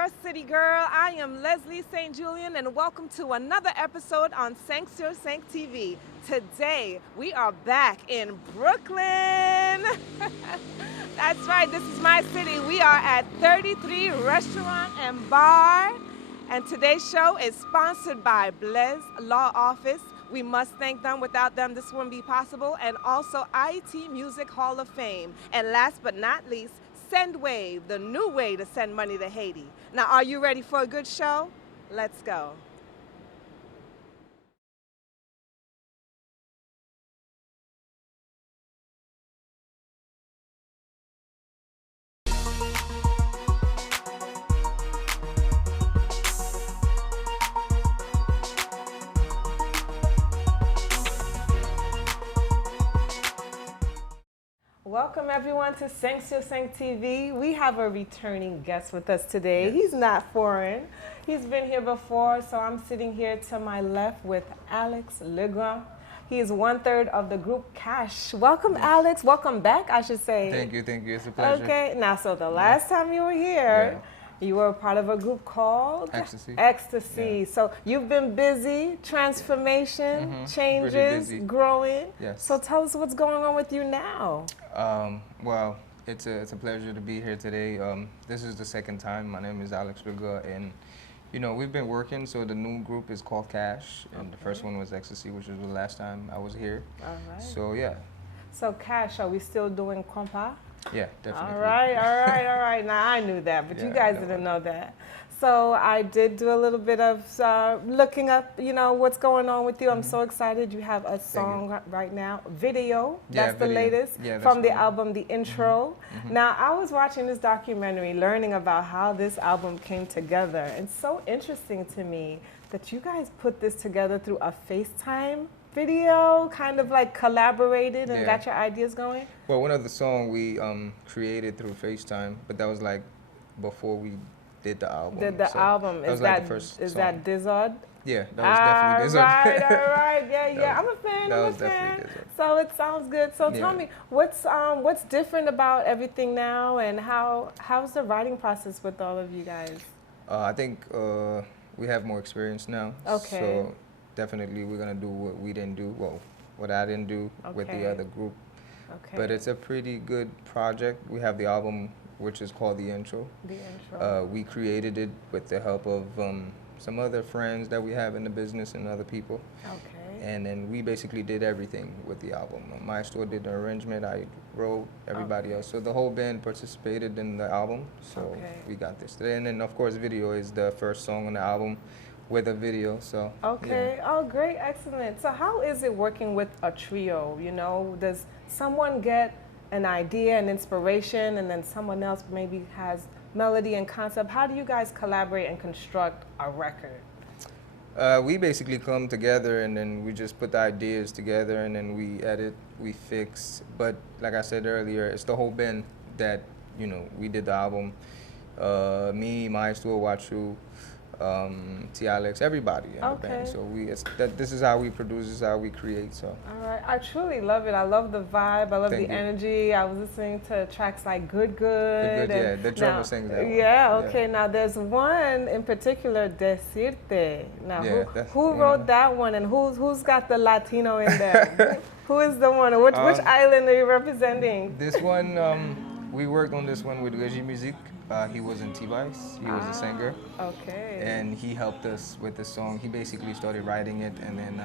your city girl. I am Leslie SAINT-JULIEN, and welcome to another episode on SAINT-JULIEN TV. Today, we are back in Brooklyn. That's right, this is my city. We are at 33 Restaurant and Bar, and today's show is sponsored by Blaise Law Office. We must thank them. Without them, this wouldn't be possible. And also IT Music Hall of Fame. And last but not least, SendWave, the new way to send money to Haiti. Now, are you ready for a good show? Let's go. Welcome everyone to SAINT-JULIEN TV. We have a returning guest with us today. Yes. He's not foreign. He's been here before, so I'm sitting here to my left with Alex Legrand. He is 1/3 of the group Cash. Welcome, Alex. Welcome back, I should say. Thank you. It's a pleasure. Okay, now so the last time you were here, you were part of a group called Ecstasy. Ecstasy. Yeah. So you've been busy, transformation, changes, busy. growing. Yes. So tell us what's going on with you now. Well, it's a pleasure to be here today. This is the second time. My name is Alex Legrand, and we've been working. So the new group is called Cash, and the first one was Ecstasy, which was the last time I was here. All right. So yeah. So Cash, are we still doing compa? Yeah, definitely. All right. Now I knew that, but you guys didn't know that. So I did do a little bit of looking up, what's going on with you. I'm so excited. You have a song right now, video. That's the latest from the album, The Intro. Now I was watching this documentary, learning about how this album came together. And so interesting to me that you guys put this together through a FaceTime video, kind of like collaborated and got your ideas going? Well, one of the songs we created through FaceTime, but that was like before we did the album. Album. Is that the first is song. that Dizzard? Yeah, that was definitely Dizzard. All right. Yeah. I'm a fan. That was definitely Dizzard. So it sounds good. So tell me, what's different about everything now, and how's the writing process with all of you guys? I think we have more experience now. Okay. So definitely we're gonna do what we didn't do. Well, what I didn't do with the other group. Okay. But it's a pretty good project. We have the album, which is called The Intro. The Intro. We created it with the help of some other friends that we have in the business and other people. Okay. And then we basically did everything with the album. My store did the arrangement, I wrote, everybody else. So the whole band participated in the album. So we got this today. And then of course Video is the first song on the album with a video, so. Okay, oh great, excellent. So how is it working with a trio, Does someone get an idea and inspiration and then someone else maybe has melody and concept? How do you guys collaborate and construct a record? We basically come together and then we just put the ideas together and then we edit, we fix. But like I said earlier, it's the whole band that, we did the album. Me, my store, Wachu, T. Alex, everybody in the band. So this is how we produce, this is how we create. So. All right, I truly love it. I love the vibe. I love the energy. I was listening to tracks like Good. The drummer sings that one. Yeah, okay. Now there's one in particular, Decirte. Now who wrote that one, and who's got the Latino in there? who is the one? Which island are you representing? This one, we worked on this one with Regi Music. He was in T-Vice, he was a singer. Okay. And he helped us with the song. He basically started writing it, and then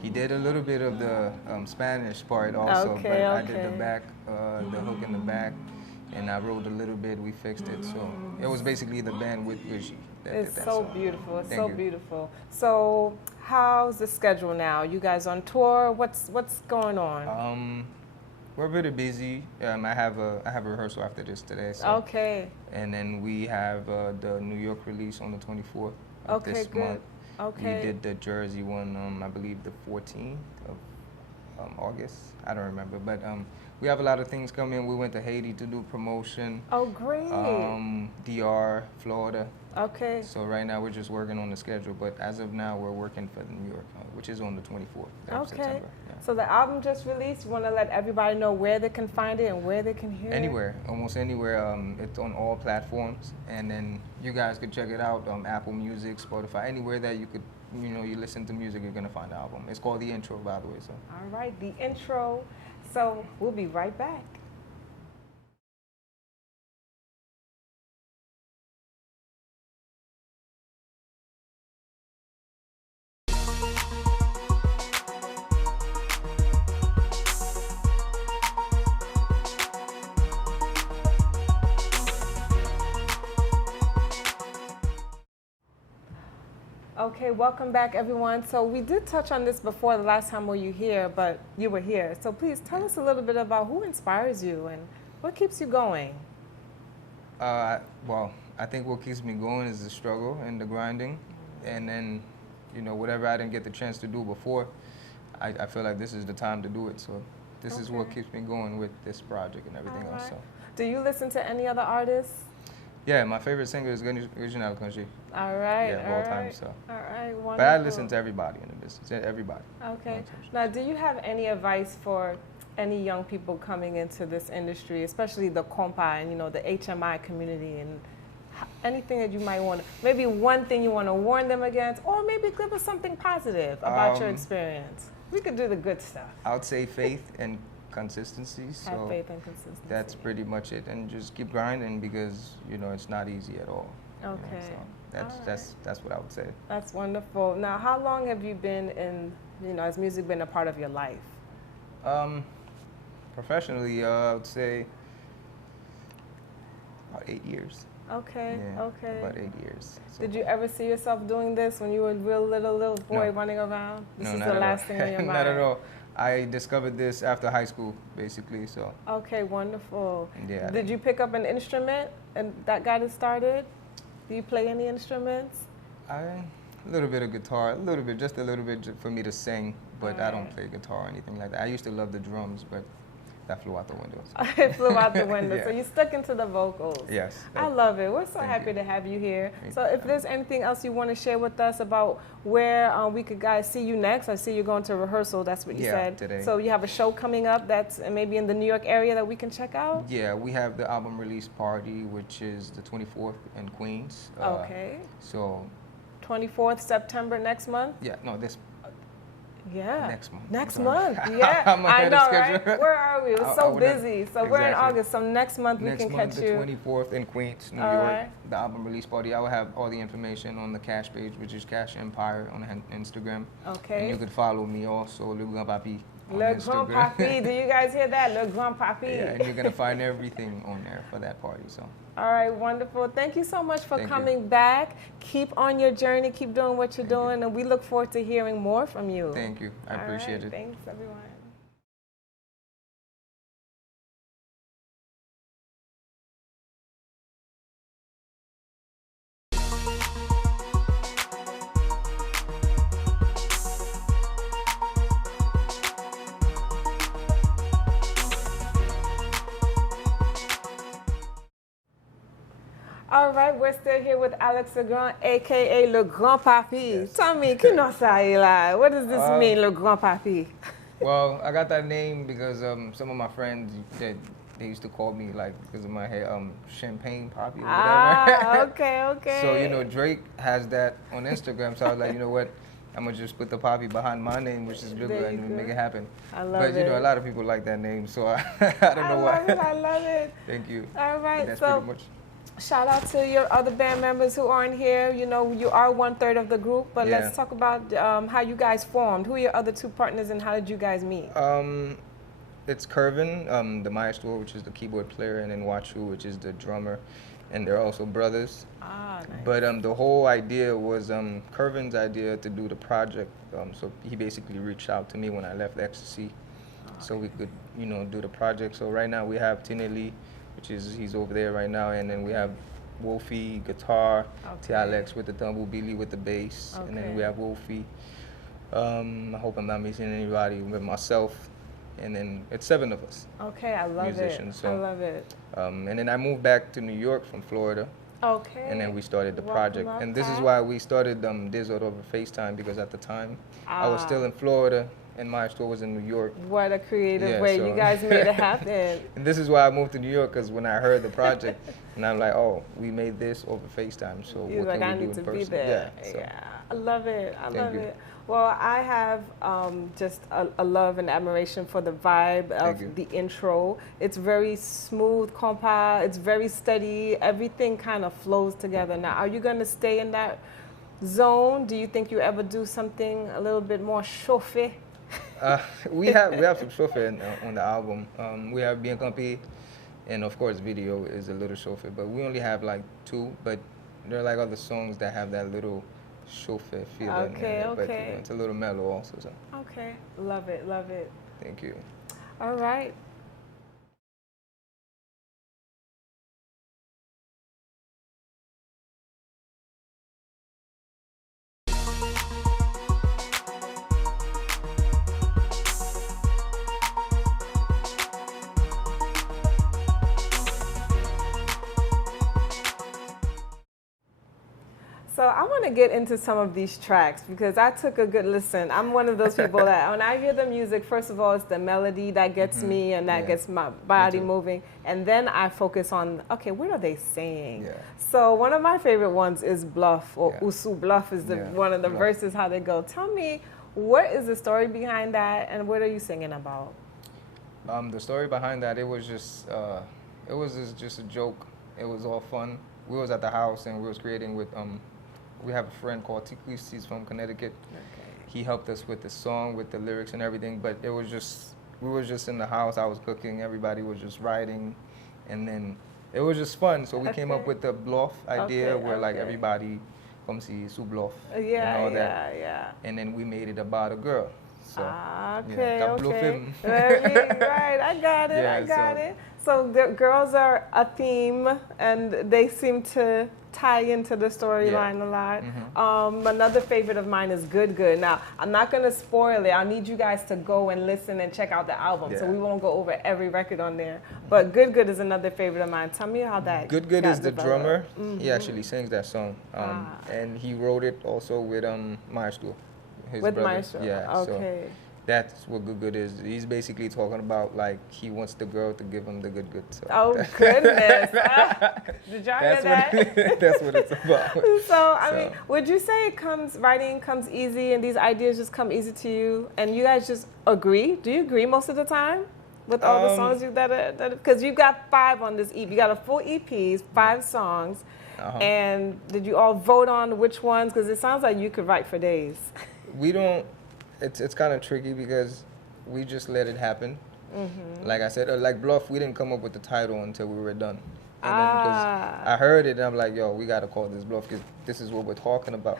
he did a little bit of the Spanish part also, but I did the back, the hook in the back, and I wrote a little bit, we fixed it. So it was basically the band with Regi. It's so beautiful, it's so beautiful. So how's the schedule now? You guys on tour? What's going on? We're pretty busy. I have a rehearsal after this today. So. Okay. And then we have the New York release on the 24th of this month. Okay. We did the Jersey one, I believe the 14th August. I don't remember, but we have a lot of things coming. We went to Haiti to do promotion. Oh, great. DR, Florida. Okay. So right now we're just working on the schedule, but as of now we're working for New York, which is on the 24th of September. Yeah. So the album just released. You want to let everybody know where they can find it and where they can hear Anywhere, almost anywhere. It's on all platforms, and then you guys could check it out. Apple Music, Spotify, anywhere that you could, you listen to music, you're gonna find the album. It's called The Intro, by the way. So. All right, The Intro. So we'll be right back. Okay, welcome back, everyone. So we did touch on this before the last time you were here. So please tell us a little bit about who inspires you and what keeps you going. Well, I think what keeps me going is the struggle and the grinding, and then, whatever I didn't get the chance to do before, I feel like this is the time to do it. So this is what keeps me going with this project and everything else. So. Do you listen to any other artists? Yeah, my favorite singer is Original Country. All right. Yeah, of all time. So. All right, wonderful. But I listen to everybody in the business, everybody. Okay. Now, do you have any advice for any young people coming into this industry, especially the compa and, the HMI community, and anything that you might want to, maybe one thing you want to warn them against, or maybe give us something positive about your experience? We could do the good stuff. I would say faith and consistency. Have faith and consistency. That's pretty much it, and just keep grinding because it's not easy at all. Okay. So that's what I would say. That's wonderful. Now, how long have you been in, has music been a part of your life? Professionally, I would say about 8 years. Okay. Yeah, Okay. About 8 years. So. Did you ever see yourself doing this when you were a real little boy running around? This is the last thing on your mind. Not at all. I discovered this after high school, basically. So. Okay, wonderful. Yeah. Did you pick up an instrument and that got it started? Do you play any instruments? A little bit of guitar, just a little bit for me to sing, but I don't play guitar or anything like that. I used to love the drums, but that flew out the window. So. It flew out the window. Yeah. So you stuck into the vocals. Yes. I love it. We're so happy to have you here. So if there's anything else you want to share with us about where we could guys see you next, I see you're going to rehearsal. That's what you said. Today. So you have a show coming up that's maybe in the New York area that we can check out? Yeah, we have the album release party, which is the 24th in Queens. Okay. So 24th September next month? Yeah, no, this. Yeah. Next month. Next month. Yeah. I know, right? Where are we? It was so busy. So we're in August. So next month we can catch you. Next month, the 24th in Queens, New York. The album release party. I will have all the information on the Cash page, which is Cash Empire on Instagram. Okay. And you could follow me also, Legrand Papi. Le Grand Papi. Do you guys hear that? Le Grand Papi. Yeah, and you're going to find everything on there for that party. So. All right, wonderful. Thank you so much for coming back. Keep on your journey. Keep doing what you're doing. And we look forward to hearing more from you. Thank you. I appreciate it. Thanks, everyone. All right, we're still here with Alex Legrand, a.k.a. Le Grand Papi. Yes. Tell me, what does this mean, Le Grand Papi? Well, I got that name because some of my friends, they used to call me, because of my hair, Champagne Papi or whatever. Ah, okay. So, Drake has that on Instagram, so I was like, you know what? I'm going to just put the Papi behind my name, which is good, and make it happen. I love it. But, a lot of people like that name, so I don't know why. I love it. Thank you. All right, That's so pretty much. Shout out to your other band members who aren't here. You are 1/3 of the group, but let's talk about how you guys formed. Who are your other two partners and how did you guys meet? It's Kervin, the maestro, which is the keyboard player, and then Wachu, which is the drummer, and they're also brothers. Ah, nice. But the whole idea was Kervin's idea to do the project. So he basically reached out to me when I left Ecstasy, so we could, do the project. So right now we have Tinelli, he's over there right now, and then we have Wolfie guitar, T. Alex with the tumble, Billy with the bass, and then we have Wolfie. I hope I'm not missing anybody. With myself, and then it's 7 of us. Okay, I love musicians, it. so, I love it. And then I moved back to New York from Florida. Okay. And then we started the project. And this is why we started Dizzled over FaceTime, because at the time I was still in Florida and my store was in New York. What a creative way. You guys made it happen. And this is why I moved to New York, because when I heard the project, and I'm like, oh, we made this over FaceTime, so what can we do in person? Be there. Yeah, so. Yeah, I love it. I love you. it. Well, I have just a love and admiration for the vibe of the intro. It's very smooth, compa. It's very steady. Everything kind of flows together. Now, are you going to stay in that zone? Do you think you ever do something a little bit more chauffé? We have some chauffé on the album. We have Bien Compi, and of course, video is a little chauffé. But we only have like 2. But there are like other songs that have that little chauffeur feeling. Okay, but it's a little mellow also. So. Okay, love it, love it. Thank you. All right. So I want to get into some of these tracks because I took a good listen. I'm one of those people that when I hear the music, first of all, it's the melody that gets me and that gets my body moving. And then I focus on, okay, what are they saying? Yeah. So one of my favorite ones is Bluff, or Usu Bluff is one of the verses, how they go. Tell me, what is the story behind that and what are you singing about? The story behind that, it was just a joke. It was all fun. We was at the house and we was creating with, we have a friend called Tiklis, he's from Connecticut. Okay. He helped us with the song, with the lyrics and everything, but it was just, we were just in the house, I was cooking, everybody was just writing, and then it was just fun. So we came up with the Bluff idea where like everybody comes see Su Bluff and all that. Yeah. And then we made it about a girl. So, okay. Right, I got it, I got it. So the girls are a theme and they seem to tie into the storyline a lot. Another favorite of mine is Good Good. Now, I'm not going to spoil it. I need you guys to go and listen and check out the album. So we won't go over every record on there. But Good Good is another favorite of mine. Tell me how that Good Good is the drummer. He actually sings that song. And he wrote it also with Maestro, his brother. Maestro. Yeah, okay. So that's what Good Good is. He's basically talking about like he wants the girl to give him the good good. So oh goodness! Did y'all hear that? That's what it's about. So I mean, would you say writing comes easy and these ideas just come easy to you, and you guys just agree? Do you agree most of the time with all the songs because you've got 5 on this EP? You got a full EP, 5 songs, and did you all vote on which ones? Because it sounds like you could write for days. We don't. It's kind of tricky because we just let it happen. Like I said, like Bluff, we didn't come up with the title until we were done. And then because I heard it and I'm like, yo, we got to call this Bluff because this is what we're talking about.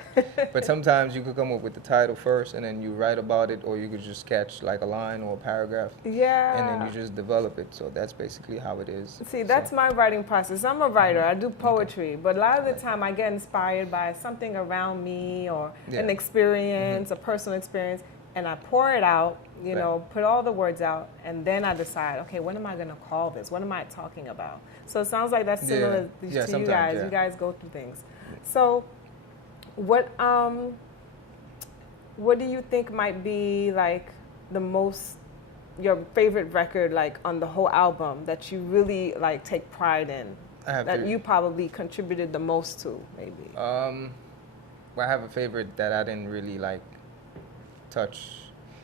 But sometimes you could come up with the title first and then you write about it, or you could just catch like a line or a paragraph. Yeah. And then you just develop it. So that's basically how it is. See, that's my writing process. I'm a writer. I do poetry. But a lot of the time I get inspired by something around me or an experience, a personal experience. And I pour it out, you know, put all the words out, and then I decide, okay, what am I going to call this? What am I talking about? So it sounds like that's similar to you guys. You guys go through things. So what do you think might be like your favorite record, like on the whole album that you really like take pride in, that you probably contributed the most to, maybe? Well, I have a favorite that I didn't really like touch,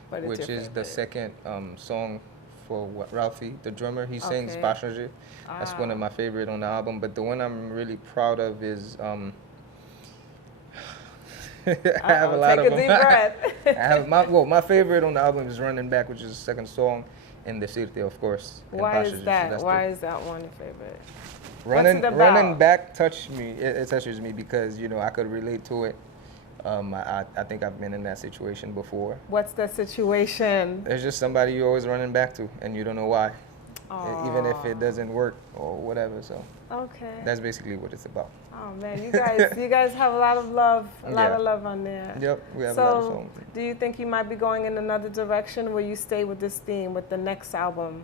which is the second song for Ralphie, the drummer. He sings Passager. That's one of my favorite on the album. But the one I'm really proud of is I have a lot of them. Take a deep breath. I have my favorite on the album is Running Back, which is the second song, and Decirte, of course. Why is that? So Why is that one your favorite? Running Back touched me. It touches me because, you know, I could relate to it. I think I've been in that situation before. What's that situation? There's just somebody you're always running back to, and you don't know why. even if it doesn't work or whatever. So okay. that's basically what it's about. Oh man, you guys have a lot of love, a lot of love on there. Yep, we have a lot of songs. So, do you think you might be going in another direction where you stay with this theme with the next album?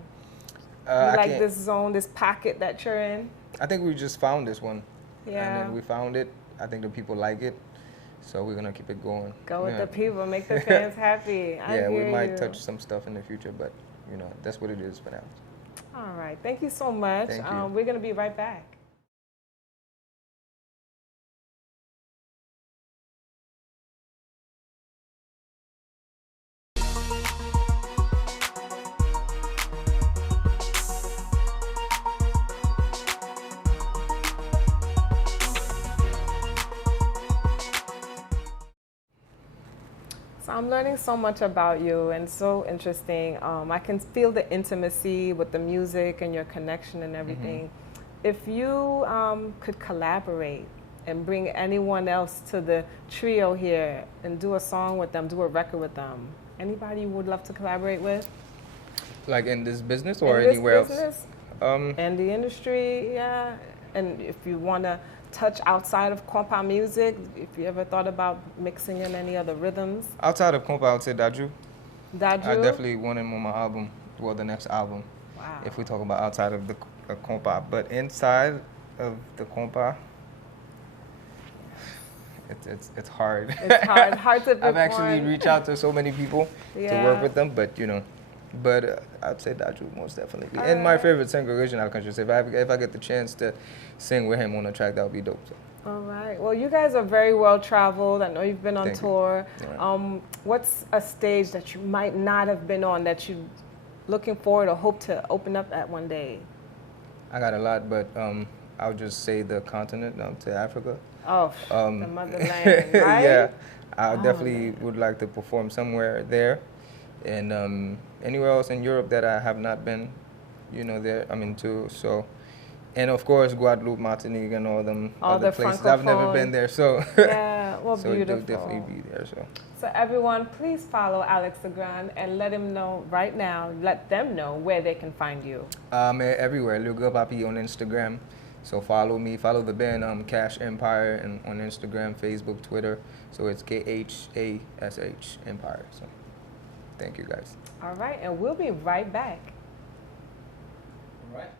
You like this zone, this pocket that you're in? I think we just found this one. Yeah. And then we found it. I think the people like it. So we're going to keep it going. Go with the people, make the fans happy. Yeah, we might touch some stuff in the future, but, that's what it is for now. All right. Thank you so much. Thank you. We're going to be right back. So I'm learning so much about you and so interesting. I can feel the intimacy with the music and your connection and everything. Mm-hmm. If you could collaborate and bring anyone else to the trio here and do a song with them, do a record with them, anybody you would love to collaborate with? Like in this business or anywhere else? In the industry, yeah. And if you want to touch outside of compa music, if you ever thought about mixing in any other rhythms? Outside of compa, I would say Daju. Daju? I definitely want him on my album, the next album. Wow. If we talk about outside of the compa. But inside of the compa, it's hard. It's hard to pick I've actually one. reached out to so many people to work with them, but I'd say Daju most definitely. And my favorite singer, Original Conscious. If I get the chance to sing with him on a track, that would be dope. So. All right. Well, you guys are very well traveled. I know you've been on Thank tour. Right. What's a stage that you might not have been on that you're looking forward or hope to open up at one day? I got a lot, but I would just say the continent, to Africa. Oh, the motherland, right? Yeah, I definitely would like to perform somewhere there. And anywhere else in Europe that I have not been, there I'm into. So, and of course Guadeloupe, Martinique, and all them other places. I've never been there, so yeah, well, so beautiful. it'll definitely be there. So everyone, please follow Alex Legrand and let him know right now. Let them know where they can find you. Everywhere, Le Gros Papi on Instagram. So follow me, follow the band Cash Empire and on Instagram, Facebook, Twitter. So it's KHASH Empire. So. Thank you, guys. All right, and we'll be right back. All right.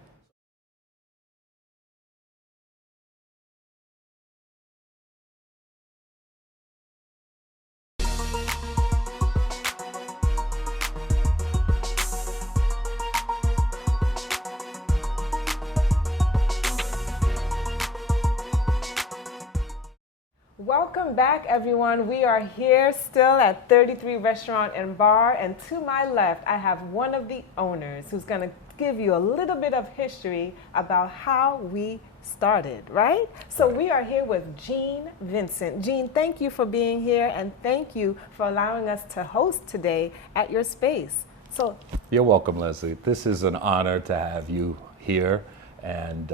Welcome back, everyone. We are here still at 33 Restaurant and Bar, and to my left, I have one of the owners who's going to give you a little bit of history about how we started, right? So we are here with Gene Vincent. Gene, thank you for being here, and thank you for allowing us to host today at your space. So you're welcome, Leslie. This is an honor to have you here, and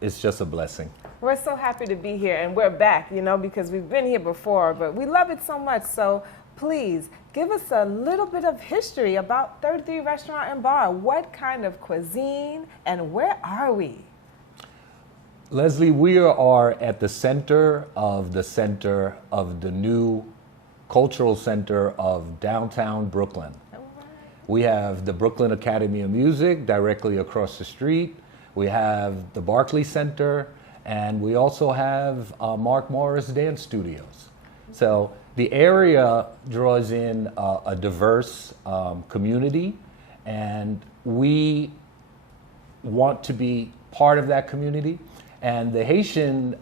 it's just a blessing. We're so happy to be here, and we're back, because we've been here before, but we love it so much. So please give us a little bit of history about 33 Restaurant and Bar. What kind of cuisine, and where are we? Leslie, we are at the center of the new cultural center of downtown Brooklyn. All right. We have the Brooklyn Academy of Music directly across the street. We have the Barclay Center, and we also have Mark Morris Dance Studios. So the area draws in a diverse community, and we want to be part of that community. And the Haitian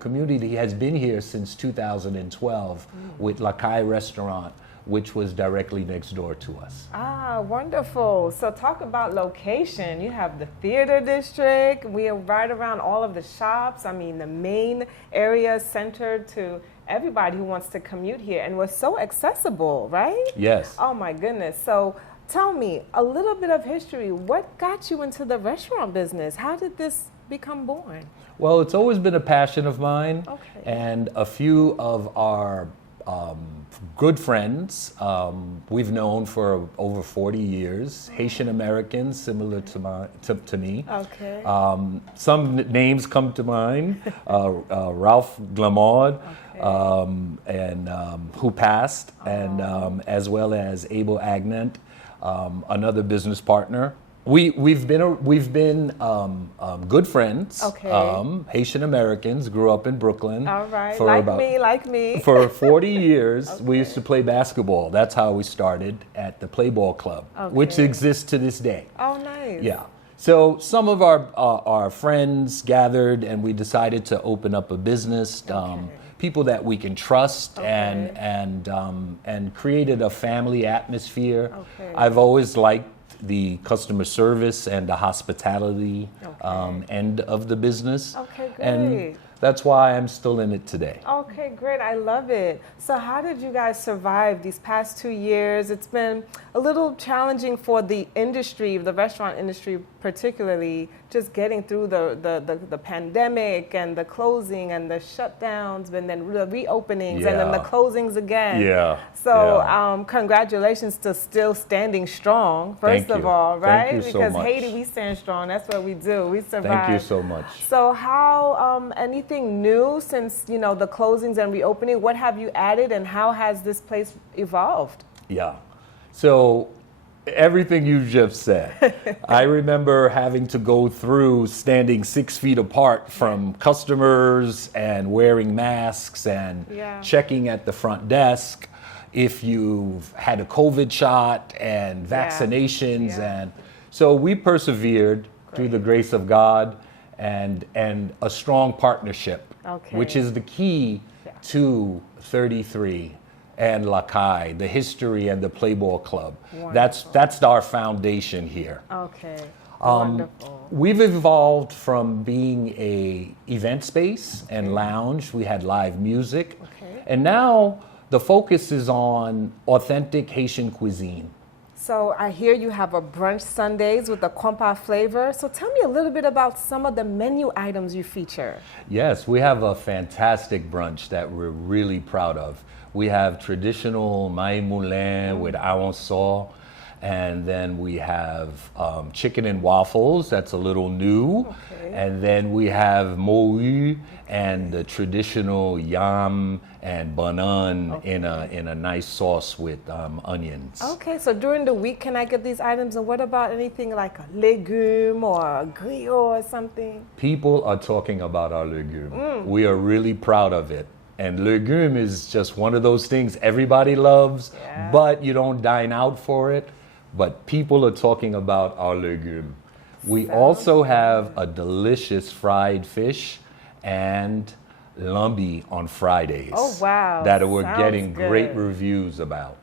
community has been here since 2012 with La Caille Restaurant, which was directly next door to us. Ah, wonderful. So talk about location. You have the theater district. We are right around all of the shops. I mean, the main area is centered to everybody who wants to commute here. And we're so accessible, right? Yes. Oh, my goodness. So tell me a little bit of history. What got you into the restaurant business? How did this become born? Well, it's always been a passion of mine. Okay. And a few of our good friends. We've known for over 40 years. Haitian Americans, similar to me. Okay. Some names come to mind. Ralph Glamaud, and who passed, and as well as Abel Agnant, another business partner. We've been good friends. Okay. Haitian Americans, grew up in Brooklyn. All right. For Like me. For 40 years, we used to play basketball. That's how we started at the Play Ball Club, which exists to this day. Oh, nice. Yeah. So some of our friends gathered, and we decided to open up a business. People that we can trust, and created a family atmosphere. Okay. I've always liked the customer service and the hospitality end of the business. Okay, great. And that's why I'm still in it today. Okay, great. I love it. So how did you guys survive these past 2 years? It's been a little challenging for the industry, the restaurant industry particularly, just getting through the pandemic and the closing and the shutdowns and then the reopenings and then the closings again. Yeah. So congratulations to still standing strong, first of all, right? Thank you so because much. Haiti, we stand strong. That's what we do. We survive. Thank you so much. So how, anything new since, the closings and reopening? What have you added and how has this place evolved? Yeah. So everything you just said, I remember having to go through standing 6 feet apart from customers and wearing masks and checking at the front desk if you've had a COVID shot and vaccinations. And so we persevered through the grace of God and a strong partnership, which is the key to 33 and Lakai, the history and the Play Ball Club. That's our foundation here. Okay. Wonderful. We've evolved from being a event space and lounge. We had live music. And now the focus is on authentic Haitian cuisine. So I hear you have a brunch Sundays with a compa flavor. So tell me a little bit about some of the menu items you feature. Yes, we have a fantastic brunch that we're really proud of. We have traditional maïs moulin with arançon, and then we have chicken and waffles. That's a little new. And then we have mo'u and the traditional yam and banan in a nice sauce with onions. Okay, so during the week, can I get these items? And what about anything like a legume or a griot or something? People are talking about our legume. We are really proud of it. And legume is just one of those things everybody loves, but you don't dine out for it. But people are talking about our legume. We also have a delicious fried fish and lambi on Fridays. Oh, wow. That we're Sounds getting great good. reviews about.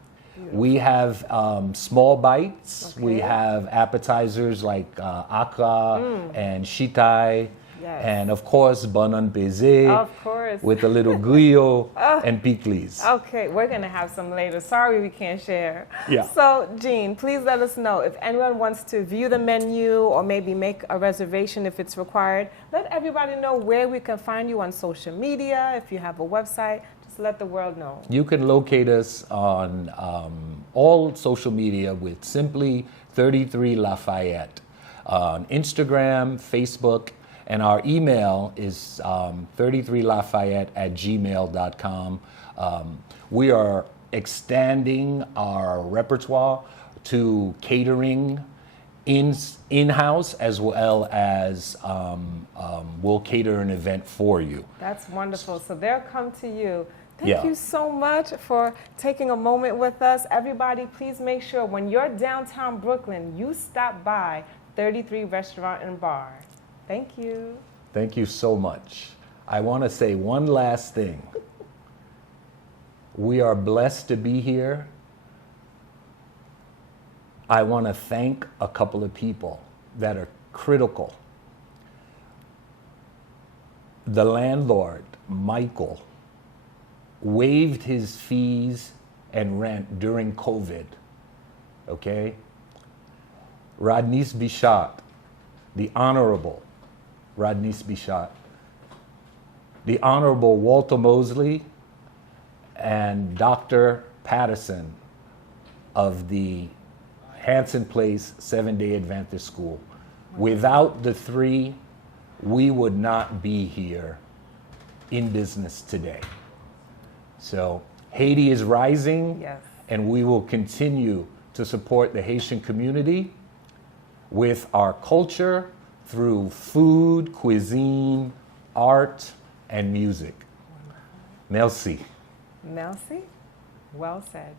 We have small bites. We have appetizers like aka and shitai. And of course, banan pesé. Of course. With a little griot and pickles. Okay, we're going to have some later. Sorry we can't share. Yeah. So, Jean, please let us know if anyone wants to view the menu or maybe make a reservation if it's required. Let everybody know where we can find you on social media. If you have a website, just let the world know. You can locate us on all social media with simply 33 Lafayette. On Instagram, Facebook, and our email is 33lafayette@gmail.com. We are extending our repertoire to catering in-house as well as we'll cater an event for you. That's wonderful. So they'll come to you. Thank you so much for taking a moment with us. Everybody, please make sure when you're downtown Brooklyn, you stop by 33 Restaurant and Bar. Thank you. Thank you so much. I want to say one last thing. We are blessed to be here. I want to thank a couple of people that are critical. The landlord, Michael, waived his fees and rent during COVID. Okay? Radnis Bichat, the Honorable Radnis Bichat, the Honorable Walter Mosley, and Dr. Patterson of the Hanson Place 7-Day Adventist School. Without the three, we would not be here in business today. So Haiti is rising, Yes. and we will continue to support the Haitian community with our culture through food, cuisine, art, and music. Merci. Merci. Well said.